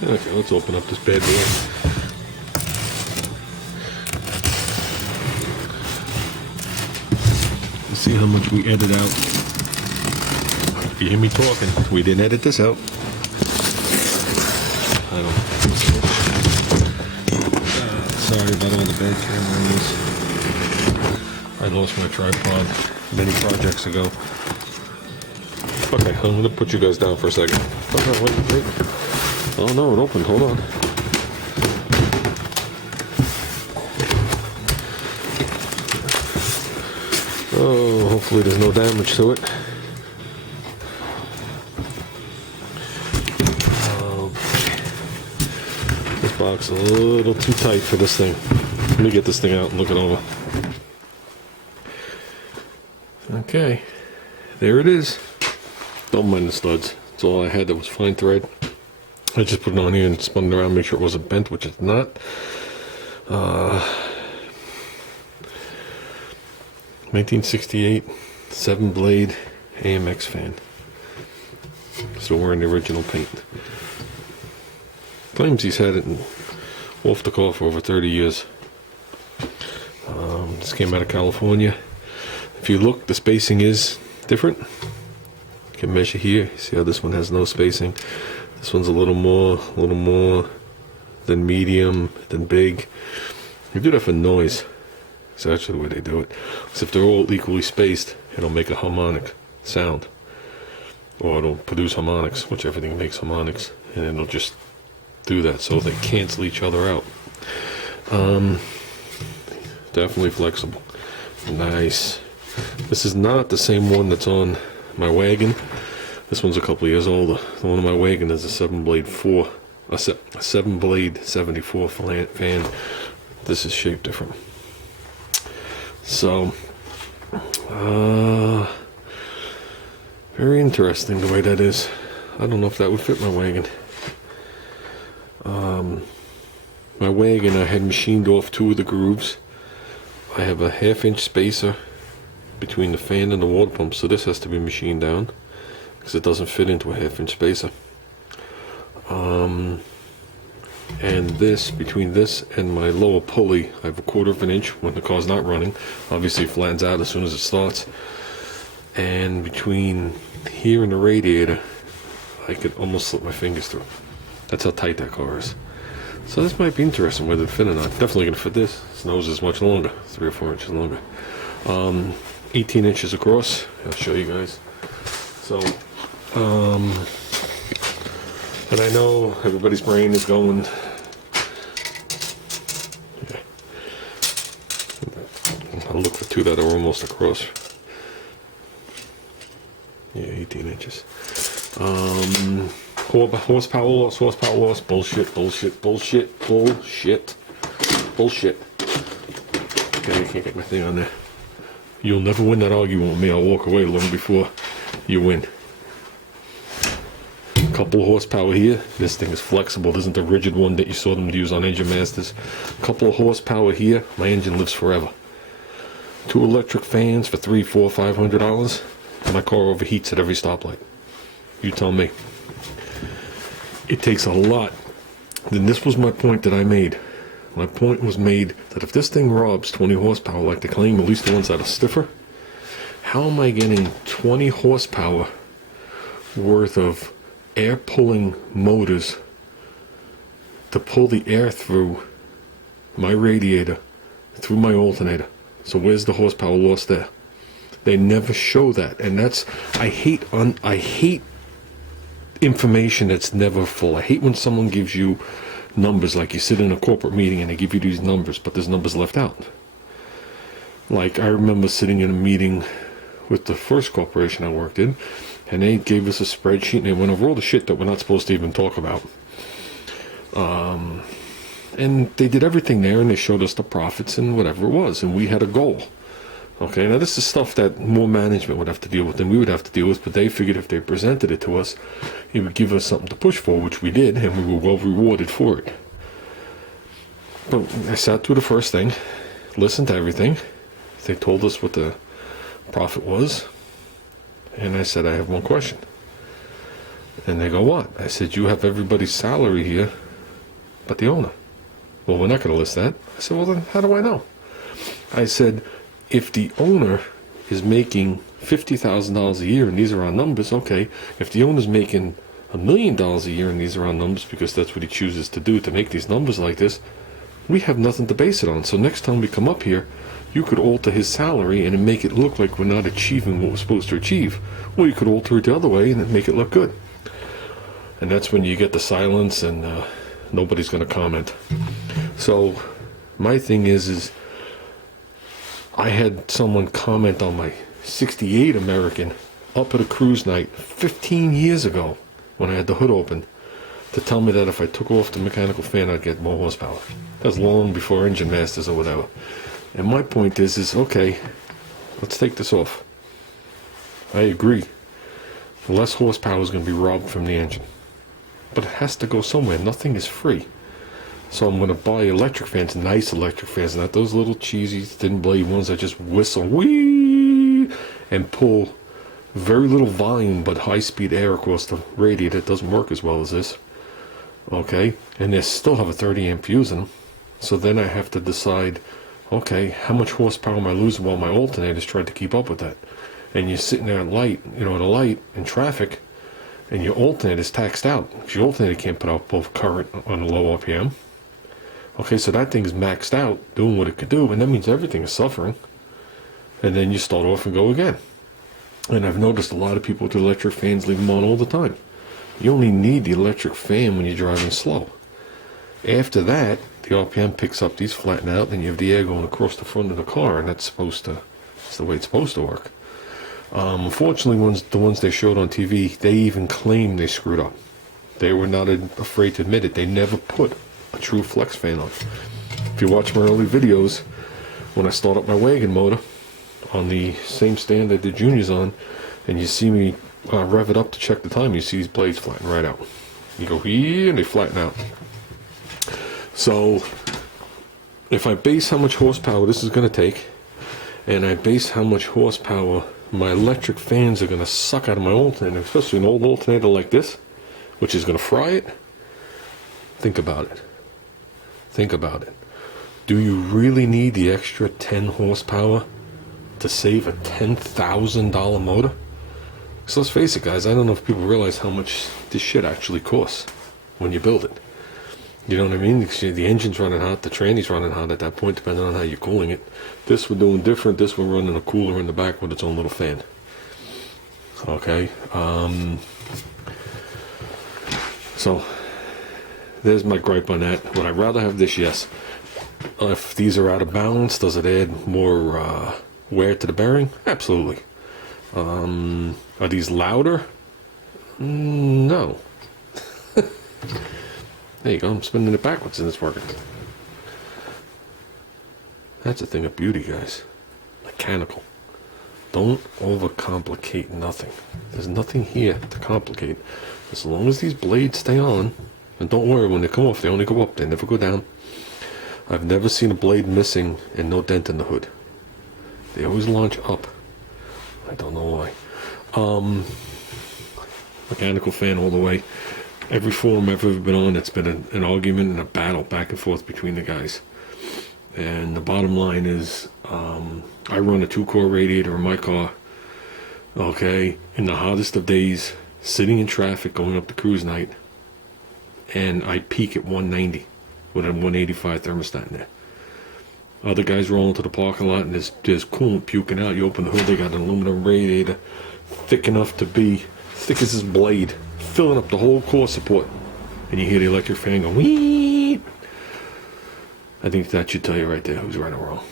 Okay, let's open up this bad boy. Let's see how much we edit out. If you hear me talking, we didn't edit this out. I don't. Sorry about all the bad camera angles. I lost my tripod many projects ago. Okay, I'm gonna put you guys down for a second. Oh, no, wait. Oh no, it opened. Hold on. Oh, hopefully there's no damage to it. This box is a little too tight for this thing. Let me get this thing out and look it over. Okay, there it is. Don't mind the studs. That's all I had that was fine thread. I just put it on here and spun it around, make sure it wasn't bent, which it's not. 1968 7-blade AMX fan. Still wearing the original paint. Claims he's had it off the car for over 30 years. This came out of California. If you look, the spacing is different. You can measure here. See how this one has no spacing. This one's a little more than medium, than big. You do that for noise. It's actually the way they do it. Because if they're all equally spaced, it'll make a harmonic sound. Or it'll produce harmonics, which everything makes harmonics. And it'll just do that so they cancel each other out. Definitely flexible. Nice. This is not the same one that's on my wagon. This one's a couple of years older. The one on my wagon is a 7-blade 74 fan. This is shaped different. So, very interesting the way that is. I don't know if that would fit my wagon. My wagon, I had machined off 2 of the grooves. I have a 1/2-inch spacer between the fan and the water pump, so this has to be machined down because it doesn't fit into a 1/2-inch spacer. And this, between this and my lower pulley, I have a 1/4 of an inch when the car's not running. Obviously it flattens out as soon as it starts. And between here and the radiator, I could almost slip my fingers through. That's how tight that car is. So this might be interesting whether it fit or not. Definitely gonna fit this. This nose is much longer, 3 or 4 inches longer. 18 inches across. I'll show you guys. So, and I know everybody's brain is going, yeah. I'll look for 2 that are almost across. Yeah, 18 inches. Horsepower loss, bullshit. Okay, I can't get my thing on there. You'll never win that argument with me. I'll walk away long before you win. Couple horsepower here. This thing is flexible. This isn't the rigid one that you saw them use on Engine Masters. Couple of horsepower here. My engine lives forever. 2 electric fans for $300, $400, $500. My car overheats at every stoplight. You tell me. It takes a lot. Then this was my point that I made. My point was made that if this thing robs 20 horsepower like they claim, at least the ones that are stiffer, how am I getting 20 horsepower worth of air pulling motors to pull the air through my radiator, through my alternator? So where's the horsepower loss there? They never show that, and that's I hate information that's never full. I hate when someone gives you numbers, like you sit in a corporate meeting and they give you these numbers, but there's numbers left out. Like I remember sitting in a meeting with the first corporation I worked in, and they gave us a spreadsheet and they went over all the shit that we're not supposed to even talk about. And they did everything there, and they showed us the profits and whatever it was, and we had a goal. Okay, now this is stuff that more management would have to deal with than we would have to deal with, but they figured if they presented it to us, it would give us something to push for, which we did, and we were well rewarded for it. But I sat through the first thing, listened to everything. They told us what the profit was, and I said, I have one question. And they go, what? I said, you have everybody's salary here but the owner. Well, we're not going to list that. I said, well, then how do I know? I said, if the owner is making $50,000 a year, and these are our numbers, okay. If the owner's making $1 million a year, and these are our numbers, because that's what he chooses to do, to make these numbers like this, we have nothing to base it on. So next time we come up here, you could alter his salary and make it look like we're not achieving what we're supposed to achieve. Or you could alter it the other way and make it look good. And that's when you get the silence, and nobody's going to comment. So my thing is I had someone comment on my 68 American up at a cruise night 15 years ago when I had the hood open, to tell me that if I took off the mechanical fan I'd get more horsepower. That was long before Engine Masters or whatever. And my point is okay, let's take this off. I agree. Less horsepower is going to be robbed from the engine. But it has to go somewhere. Nothing is free. So I'm going to buy electric fans, nice electric fans, not those little cheesy thin blade ones that just whistle, whee, and pull very little volume but high speed air across the radiator. It doesn't work as well as this. Okay, and they still have a 30 amp fuse in them. So then I have to decide, okay, how much horsepower am I losing while my alternator's trying to keep up with that? And you're sitting there at light, at a light in traffic, and your alternator's taxed out. If your alternator can't put out both current on a low RPM. Okay, so that thing's maxed out, doing what it could do, and that means everything is suffering. And then you start off and go again. And I've noticed a lot of people with electric fans leave them on all the time. You only need the electric fan when you're driving slow. After that, the RPM picks up, these flatten out, and you have the air going across the front of the car, and that's the way it's supposed to work. Unfortunately, the ones they showed on TV, they even claim they screwed up. They were not afraid to admit it. They never put a true flex fan on. If you watch my early videos, when I start up my wagon motor on the same stand that the Junior's on, and you see me rev it up to check the time, you see these blades flatten right out. You go here and they flatten out. So if I base how much horsepower this is going to take, and I base how much horsepower my electric fans are going to suck out of my alternator, especially an old alternator like this, which is going to fry it, think about it. Think about it. Do you really need the extra 10 horsepower to save a $10,000 motor? So let's face it, guys, I don't know if people realize how much this shit actually costs when you build it. You know what I mean? The engine's running hot, the tranny's running hot at that point, depending on how you're cooling it. This we're doing different. This we're running a cooler in the back with its own little fan. Okay. So there's my gripe on that. Would I rather have this? Yes. If these are out of balance, does it add more wear to the bearing? Absolutely. Are these louder? No. There you go, I'm spinning it backwards and it's working. That's a thing of beauty, guys. Mechanical. Don't overcomplicate nothing. There's nothing here to complicate. As long as these blades stay on, and don't worry, when they come off, they only go up, they never go down. I've never seen a blade missing and no dent in the hood. They always launch up. I don't know why. Mechanical fan all the way. Every forum I've ever been on, it's been an argument and a battle back and forth between the guys. And the bottom line is, I run a 2-core radiator in my car, okay, in the hottest of days, sitting in traffic, going up to cruise night, and I peak at 190 with a 185 thermostat in there. Other guys roll into the parking lot and there's coolant puking out. You open the hood, they got an aluminum radiator, thick enough to be, thick as this blade, filling up the whole core support, and you hear the electric fan go wee. I think that should tell you right there who's right or wrong.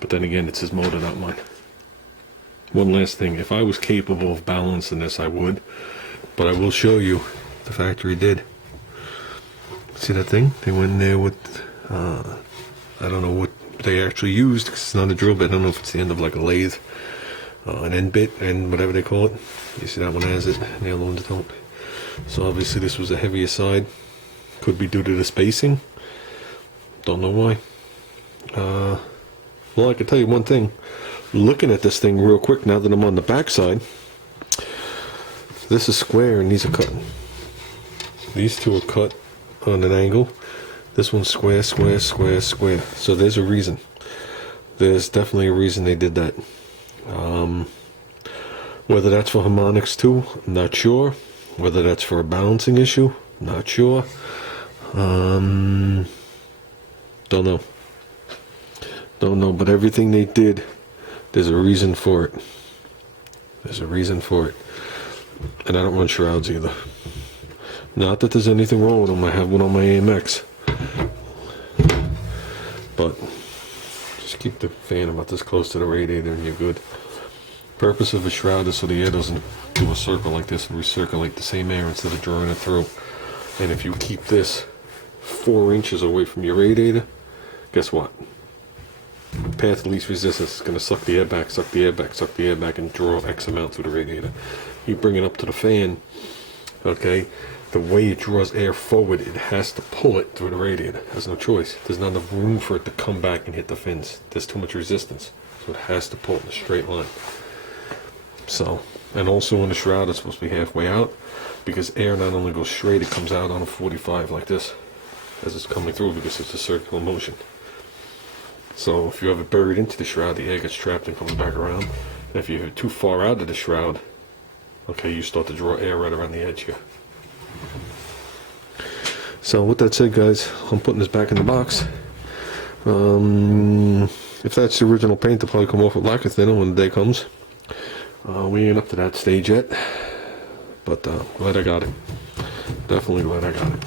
But then again, it's his motor, not mine. One last thing, if I was capable of balancing this, I would, but I will show you the factory did. See that thing? They went in there with I don't know what they actually used, because it's not a drill bit. I don't know if it's the end of like a lathe, an end bit, and whatever they call it. You see that one has it, and the other ones don't. So obviously this was a heavier side. Could be due to the spacing. Don't know why. Well, I can tell you one thing. Looking at this thing real quick now that I'm on the back side, this is square and these are cut. These two are cut on an angle. This one's square, square, square, square. So there's a reason. There's definitely a reason they did that. Whether that's for harmonics too, I'm not sure. Whether that's for a balancing issue, not sure. Don't know. Don't know, but everything they did, there's a reason for it. There's a reason for it. And I don't run Shrouds either. Not that there's anything wrong with them. I have one on my AMX. But just keep the fan about this close to the radiator and you're good. Purpose of a shroud is so the air doesn't do a circle like this and recirculate the same air instead of drawing it through. And if you keep this 4 inches away from your radiator, guess what? Path of least resistance is going to suck the air back, suck the air back, suck the air back, and draw X amount through the radiator. You bring it up to the fan, okay? The way it draws air forward, it has to pull it through the radiator. There's no choice. There's not enough room for it to come back and hit the fins. There's too much resistance. So it has to pull in a straight line. So, and also in the shroud, it's supposed to be halfway out because air not only goes straight, it comes out on a 45 like this as it's coming through because it's a circular motion. So if you have it buried into the shroud, the air gets trapped and comes back around. And if you're too far out of the shroud, okay, you start to draw air right around the edge here. So with that said, guys, I'm putting this back in the box. If that's the original paint, it'll probably come off with lacquer thinner when the day comes. We ain't up to that stage yet, but glad I got it. Definitely glad I got it.